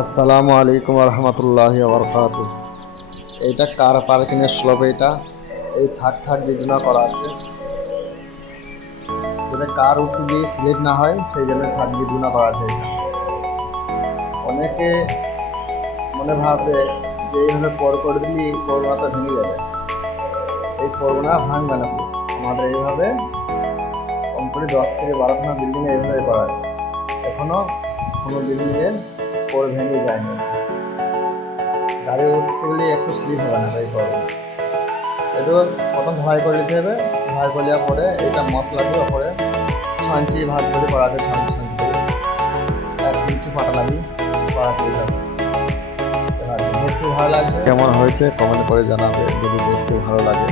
আসসালামু আলাইকুম রহমতুল্লাহ বরকাত এইটা কার পার্কিংয়ের স্লোপ এটা এই থাক থাক বিছনা করা আছে। যাতে কার উঠতে গিয়ে স্লিপ না হয়, সেই জন্য থাক বিছনা করা আছে। অনেকে মনে ভাবে যে এইভাবে পর করে দিলে করোনাটা ভেঙে যাবে। এই করোনা ভাঙবে না আমাদের এইভাবে কম করে দশ থেকে বারোখানা বিল্ডিং এইভাবে করা আছে। এখনও কোনো বিল্ডিংয়ে পর ভেঙে যায়নি। গাড়ি উঠতে গেলে একটু স্লিপ হবে না, তাই করবে একটু প্রথম ঢালাই করে নিতে হবে। ঢালাই করে দেওয়ার পরে এটা মশলা দিয়ে পরে ছঞ্চি ভাগ করে আছে ছঞ্চ ছঞ্চ করে এক ইঞ্চি পাটা লাগি করা এটা এবার দেখতে ভালো লাগবে। কেমন হয়েছে? কমেন্ট করে জানাবে। যদি দেখতে ভালো লাগে।